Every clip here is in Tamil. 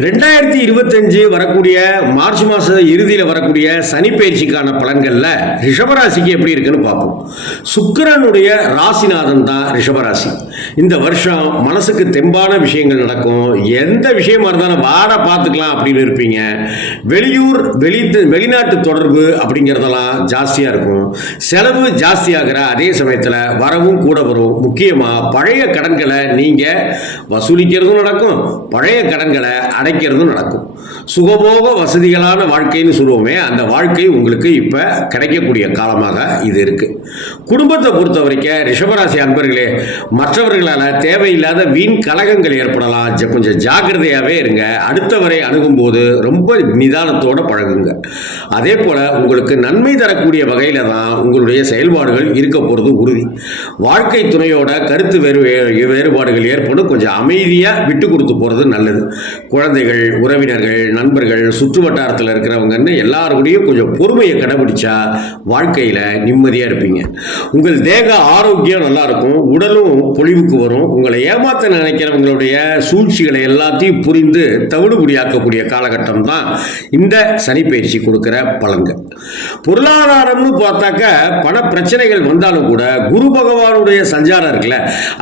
ரெண்டு ரெண்டாயிரத்தி இருபத்தஞ்சு வரக்கூடிய மார்ச் மாத இறுதியில் வரக்கூடிய சனி பயிற்சிக்கான பலன்களில் ரிஷபராசிக்கு எப்படி இருக்குன்னு பார்ப்போம். சுக்கரனுடைய ராசிநாதன் தான் ரிஷபராசி. இந்த வருஷம் மனசுக்கு தெம்பான விஷயங்கள் நடக்கும். எந்த விஷயமா இருந்தாலும் வாட பார்த்துக்கலாம் அப்படின்னு இருப்பீங்க. வெளியூர் வெளி வெளிநாட்டு தொடர்பு அப்படிங்கிறதெல்லாம் ஜாஸ்தியாக இருக்கும். செலவு ஜாஸ்தியாகிற அதே சமயத்தில் வரவும் கூட வரும். முக்கியமாக பழைய கடன்களை நீங்கள் வசூலிக்கிறதும் நடக்கும். பழைய கடன்களை அடைக்கிறதும் நடக்கும். சுகபோக வசதிகளான வாழ்க்கைன்னு சொல்லுவோமே அந்த வாழ்க்கை உங்களுக்கு இப்போ கிடைக்கக்கூடிய காலமாக இது இருக்குது குடும்பத்தை பொறுத்த வரைக்கும் ரிஷபராசி அன்பர்களே மற்றவர்களால் தேவையில்லாத வீண் கலகங்கள் ஏற்படலாம். ஜ- கொஞ்சம் ஜாக்கிரதையாகவே இருங்க. அடுத்தவரை அணுகும்போது ரொம்ப நிதானத்தோடு பழகுங்க. அதே போல் உங்களுக்கு நன்மை தரக்கூடிய வகையில் தான் உங்களுடைய செயல்பாடுகள் இருக்க போகிறது உறுதி. வாழ்க்கை துணையோட கருத்து வேறு வேறுபாடுகள் ஏற்படும். கொஞ்சம் அமைதியாக விட்டு கொடுத்து போகிறது நல்லது. குழந்தைகள் உறவினர்கள் நண்பர்கள் சுற்று வட்டாரத்தில் இருக்கிறவங்கன்னு எல்லாருக்கூடையும் கொஞ்சம் பொறுமையை கடைபிடிச்சா வாழ்க்கையில் நிம்மதியாக இருப்பீங்க. உங்கள் தேக ஆரோக்கியம் நல்லா இருக்கும் உடலும் பொலிவுக்கு வரும். உங்களை ஏமாற்ற நினைக்கிறவங்களுடைய சூழ்ச்சிகளை எல்லாத்தையும் புரிந்து தவிடுபடியாக்கக்கூடிய காலகட்டம் தான் இந்த சனி பயிற்சி கொடுக்குற பலன்கள். பொருளாதாரம்னு பார்த்தாக்க பண பிரச்சனைகள் வந்தாலும் கூட குரு பகவானுடைய சஞ்சாரம் இருக்குல்ல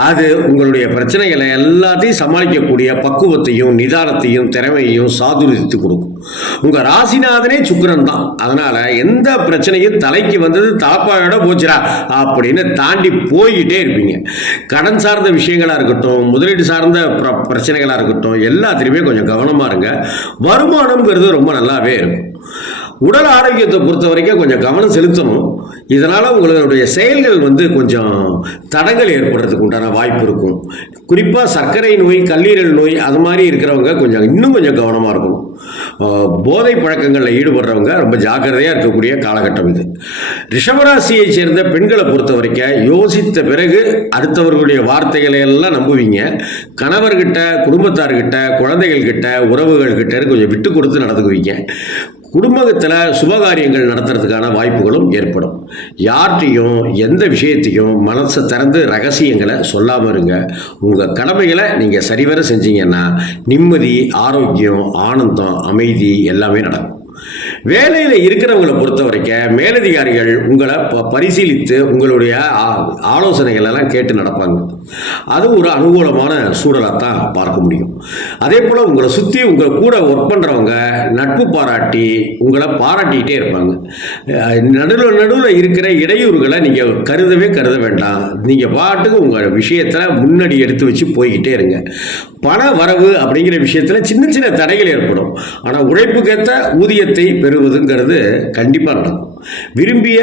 அது உங்களுடைய பிரச்சனைகளை எல்லாத்தையும் சமாளிக்கக்கூடிய பக்குவத்தையும் நிதானத்தையும் திறமையையும் சாதுரித்து கொடுக்கும். உங்கள் ராசிநாதனே சுக்கிரன் தான் அதனால் எந்த பிரச்சனையும் தலைக்கு வந்தது தலப்பாயோட போச்சுடா அப்படின்னு தாண்டி போய்கிட்டே இருப்பீங்க. கடன் சார்ந்த விஷயங்களாக இருக்கட்டும் முதலீடு சார்ந்த பிர- பிரச்சனைகளாக இருக்கட்டும் எல்லாத்துலேயுமே கொஞ்சம் கவனமாக இருங்க. வருமானம்ங்கிறது ரொம்ப நல்லாவே இருக்கும். உடல் ஆரோக்கியத்தை பொறுத்த வரைக்கும் கொஞ்சம் கவனம் செலுத்தணும். இதனால் உங்களுடைய செயல்கள் வந்து கொஞ்சம் தடங்கள் ஏற்படுறதுக்கு உண்டான வாய்ப்பு இருக்கும். குறிப்பாக சர்க்கரை நோய் கல்லீரல் நோய் அது மாதிரி இருக்கிறவங்க கொஞ்சம் இன்னும் கொஞ்சம் கவனமாக இருக்கணும். போதை பழக்கங்களில் ஈடுபடுறவங்க ரொம்ப ஜாக்கிரதையாக இருக்கக்கூடிய காலகட்டம் இது. ரிஷபராசியை சேர்ந்த பெண்களை பொறுத்த வரைக்கும் யோசித்த பிறகு அடுத்தவர்களுடைய வார்த்தைகளை எல்லாம் நம்புவீங்க. கணவர்கிட்ட குடும்பத்தார்கிட்ட குழந்தைகள்கிட்ட உறவுகள்கிட்ட கொஞ்சம் விட்டு கொடுத்து நடந்துக்குவீங்க. குடும்பத்தில் சுபகாரியங்கள் நடத்துறதுக்கான வாய்ப்புகளும் ஏற்படும். யார்கிட்டையும் எந்த விஷயத்தையும் மனசை திறந்து ரகசியங்களை சொல்லாமல் இருங்க. உங்கள் கடமைகளை நீங்கள் சரிவர செஞ்சீங்கன்னா நிம்மதி ஆரோக்கியம் ஆனந்தம் அமைதி எல்லாமே நடக்கும். வேலையில் இருக்கிறவங்களை பொறுத்த வரைக்கும் மேலதிகாரிகள் உங்களை ப- பரிசீலித்து உங்களுடைய ஆ- ஆலோசனைகள் எல்லாம் கேட்டு நடப்பாங்க. அது ஒரு அனுகூலமான சூழலாக தான் பார்க்க முடியும். அதே போல் உங்களை சுற்றி உங்கள் கூட ஒர்க் பண்ணுறவங்க நட்பு பாராட்டி உங்களை பாராட்டிக்கிட்டே இருப்பாங்க. நடுவில் நடுவில் இருக்கிற இடையூறுகளை நீங்கள் கருதவே கருத வேண்டாம். நீங்கள் பாட்டுக்கு உங்கள் விஷயத்தில் முன்னாடி எடுத்து வச்சு போய்கிட்டே இருங்க. பண வரவு அப்படிங்கிற விஷயத்தில் சின்ன சின்ன தடைகள் ஏற்படும். ஆனால் உழைப்புக்கேற்ற ஊதியத்தை பெறுவதுங்கிறது கண்டிப்பாக நடக்கும். விரும்பிய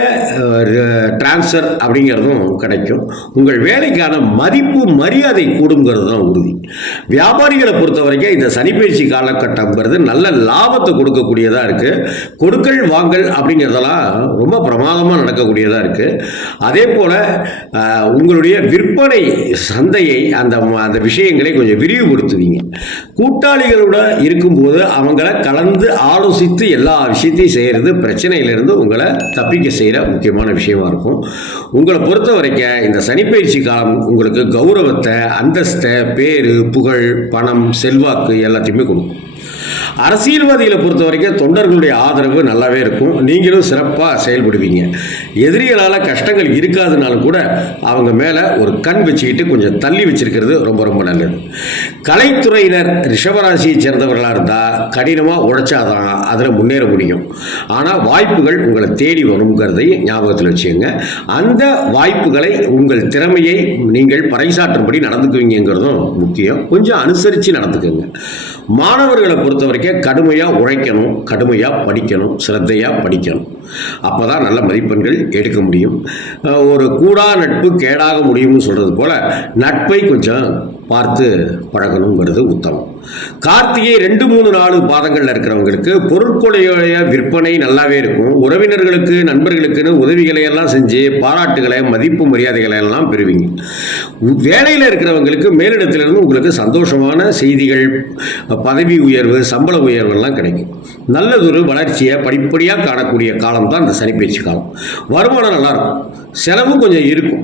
டிரான்ஸ்ஃபர் அப்படிங்கிறதும் கிடைக்கும். உங்கள் வேலைக்கான மதிப்பு மரியாதை கூடுங்கிறது தான் உறுதி. வியாபாரிகளை பொறுத்த வரைக்கும் இந்த சனிப்பயிற்சி காலகட்டம்ங்கிறது நல்ல லாபத்தை கொடுக்கக்கூடியதாக இருக்குது கொடுக்கல் வாங்கல் அப்படிங்கிறதெல்லாம் ரொம்ப பிரமாதமாக நடக்கக்கூடியதாக இருக்குது அதே போல் உங்களுடைய விற்பனை சந்தையை அந்த அந்த விஷயங்களை கொஞ்சம் விரிவுபடுத்துவீங்க. கூட்டாளிகளோட இருக்கும்போது அவங்கள கலந்து ஆலோசித்து எல்லா விஷயத்தையும் செய்கிறது பிரச்சனையிலிருந்து உங்களை தப்பிக்க செய்கிற முக்கியமான விஷயமா இருக்கும். உங்களை பொறுத்த வரைக்கும் இந்த சனிப்பயிற்சி காலம் உங்களுக்கு கௌரவத்தை அந்தஸ்தை பேர் புகழ் பணம் செல்வாக்கு எல்லாத்தையுமே கொடுக்கும். அரசியல்வாதிகளை பொறுத்த வரைக்கும் தொண்டர்களுடைய ஆதரவு நல்லாவே இருக்கும். நீங்களும் சிறப்பாக செயல்படுவீங்க. எதிரிகளால் கஷ்டங்கள் இருக்காதுனாலும் கூட அவங்க மேலே ஒரு கண் வச்சுக்கிட்டு கொஞ்சம் தள்ளி வச்சிருக்கிறது ரொம்ப ரொம்ப நல்லது. கலைத்துறையினர் ரிஷபராசியை சேர்ந்தவர்களாக இருந்தால் கடினமாக உழைச்சாதான் அதில் முன்னேற முடியும். ஆனால் வாய்ப்புகள் உங்களை தேடி வருங்கிறதை ஞாபகத்தில் வச்சுக்கோங்க. அந்த வாய்ப்புகளை உங்கள் திறமையை நீங்கள் பறைசாற்றும்படி நடந்துக்குவீங்கிறதும் முக்கியம். கொஞ்சம் அனுசரித்து நடந்துக்குங்க. மாணவர்களை பொறுத்த வரைக்கும் கடுமையாக உழைக்கணும் கடுமையாக படிக்கணும் சிரத்தையாக படிக்கணும். அப்போ தான் நல்ல மதிப்பெண்கள் எடுக்க முடியும். ஒரு கூடா நட்பு கேடாக முடியும்னு சொல்கிறது போல் நட்பை கொஞ்சம் பார்த்து பழகணுங்கிறது உத்தமம். கார்த்திகை ரெண்டு மூணு நாலு பாதங்களில் இருக்கிறவங்களுக்கு பொருட்களுடைய விற்பனை நல்லாவே இருக்கும். உறவினர்களுக்கு நண்பர்களுக்குன்னு உதவிகளை எல்லாம் செஞ்சு பாராட்டுகளை மதிப்பு மரியாதைகளை எல்லாம் பெறுவீங்க. வேலையில் இருக்கிறவங்களுக்கு மேலிடத்திலிருந்து உங்களுக்கு சந்தோஷமான செய்திகள் பதவி உயர்வு சம்பள உயர்வு எல்லாம் கிடைக்கும். நல்லதொரு வளர்ச்சியை படிப்படியாக காணக்கூடிய காலம் காலம் தான் இந்த சனிப்பயிற்சி காலம். வருமானம் நல்லாயிருக்கும் செலவும் கொஞ்சம் இருக்கும்.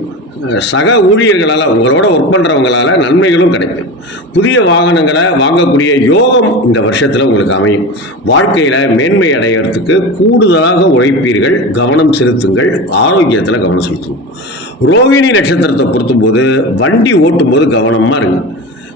சக ஊழியர்களால் உங்களோட ஒர்க் பண்ணுறவங்களால நன்மைகளும் கிடைக்கும். புதிய வாகனங்களை வாங்கக்கூடிய யோகம் இந்த வருஷத்தில் உங்களுக்கு அமையும். வாழ்க்கையில் மேன்மை அடையிறதுக்கு கூடுதலாக உழைப்பீர்கள். கவனம் செலுத்துங்கள். ஆரோக்கியத்தில் கவனம் செலுத்துவோம் ரோகிணி நட்சத்திரத்தை பொறுத்தும் போது வண்டி ஓட்டும் போது கவனமாக இருங்க.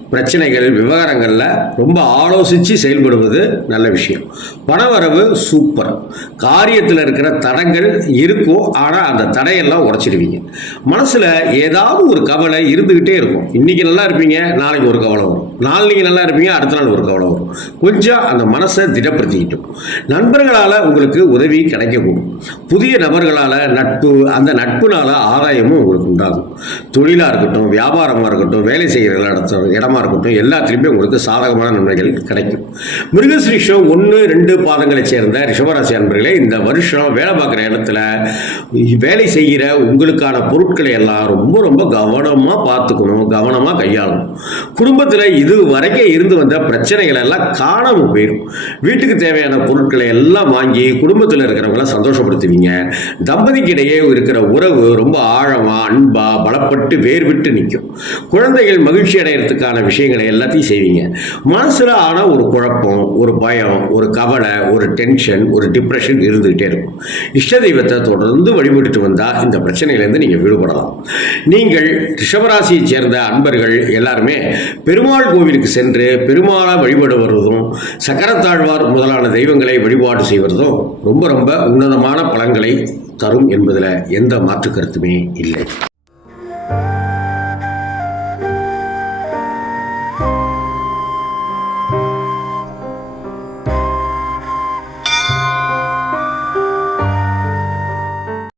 பிரச்சனைகள் விவகாரங்களில் ரொம்ப ஆலோசித்து செயல்படுவது நல்ல விஷயம். பணவரவு சூப்பர். காரியத்தில் இருக்கிற தடங்கள் இருக்கும் ஆனால் அந்த தடையெல்லாம் உடச்சிடுவீங்க. மனசில் ஏதாவது ஒரு கவலை இருந்துக்கிட்டே இருக்கும். இன்றைக்கி நல்லா இருப்பீங்க நாளைக்கு ஒரு கவலை வரும். நாளைக்கு நல்லா இருப்பீங்க அடுத்த நாள் ஒரு கவலை வரும். கொஞ்சம் அந்த மனசை திடப்படுத்திக்கிட்டும். நண்பர்களால் உங்களுக்கு உதவி கிடைக்கக்கூடும். புதிய நபர்களால் நட்பு அந்த நட்புனால் ஆதாயமும் உங்களுக்கு உண்டாகும். தொழிலாக இருக்கட்டும் வியாபாரமாக இருக்கட்டும் வேலை செய்கிற இடத்த இடமா இருக்கட்டும் எல்லாத்துலேயுமே உங்களுக்கு சாதகமான நன்மைகள் கிடைக்கும். மிருகஸ்ரீஷம் ஒன்று ரெண்டு பாதங்களை சேர்ந்த ரிஷபராசி அன்பர்களே இந்த வருஷம் வேலை பார்க்குற இடத்துல வேலை செய்கிற உங்களுக்கான பொருட்களை எல்லாம் ரொம்ப ரொம்ப கவனமாக பார்த்துக்கணும் கவனமாக கையாளணும். குடும்பத்தில் இது வரைக்கும் இருந்து வந்த பிரச்சனைகள் எல்லாம் காணாமல் போயிடும் வீட்டுக்கு தேவையான பொருட்களை எல்லாம் வாங்கி குடும்பத்தில் இருக்கிறவங்கள சந்தோஷப்படுத்துவீங்க. தம்பதிக்கு இடையே இருக்கிற உறவு ரொம்ப ஆழமாக அன்பாக பலப்பட்டு வேர்விட்டு நிற்கும். குழந்தைகள் மகிழ்ச்சி அடைகிறதுக்கான விஷயங்களை எல்லாத்தையும் செய்வீங்க. மனசில் ஆன ஒரு குழப்பம் ஒரு பயம் ஒரு கவலை ஒரு டென்ஷன் ஒரு டிப்ரெஷன் இருந்துகிட்டே இருக்கும். இஷ்ட தெய்வத்தை தொடர்ந்து வழிபட்டுட்டு வந்தால் இந்த பிரச்சனையிலேருந்து நீங்கள் விடுபடலாம். நீங்கள் ரிஷபராசியை சேர்ந்த அன்பர்கள் எல்லாருமே பெருமாள் கோவிலுக்கு சென்று பெருமாளை வழிபட வருவதும் சக்கரத்தாழ்வார் முதலான தெய்வங்களை வழிபாடு செய்வதும் ரொம்ப ரொம்ப உன்னதமான பலன்களை தரும் என்பதில் எந்த மாற்று கருத்துமே இல்லை.